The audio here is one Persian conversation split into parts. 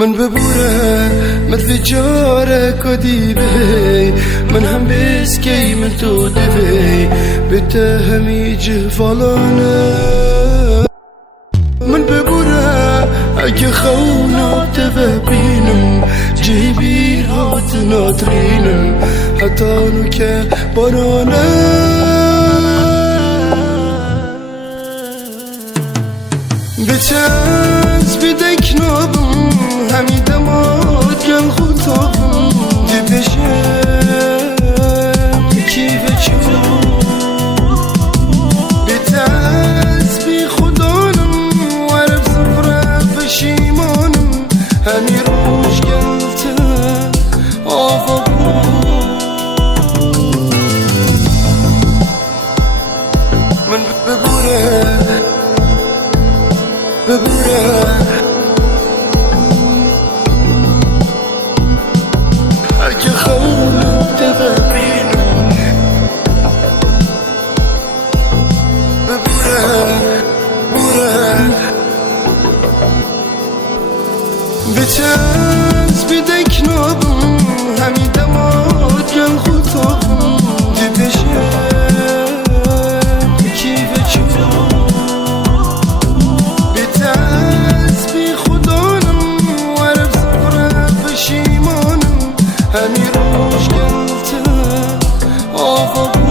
من ببوره مثل جارك وديبي من هم بسكي من تو دبي بتهمي جفلانا من ببوره اگه خونه تبابينم جيبي هات ناطرينم حتى نوكه بارانا بتنز بدك نابم همی دماد گل خطابم دی بشم کیف چون بتنز بی خدانم ورب زفره بشیمانم همی روش گلته آفاقم من ببوره اگه خونه تبابینم ببوره بتنز بدك نابم همی دماد گل خطابم دی بشم کیف چون همی روش گلته آفاقم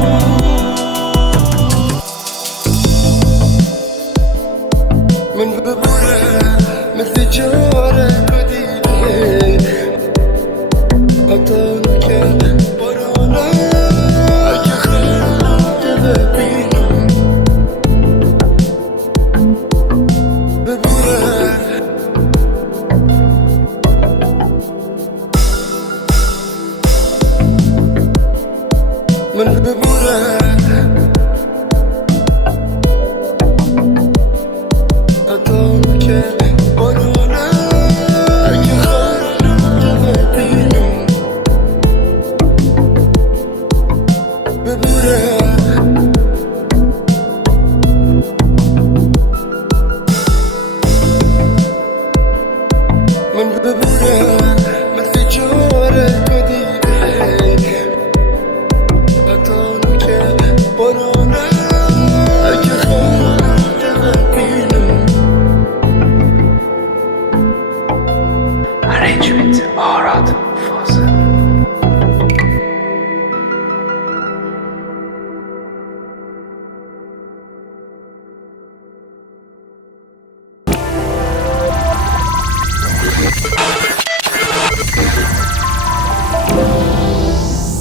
من ببوره مثل جارك وديبي حتى نوكه بارانا اگه خونه تبابینم ببوره من ببوره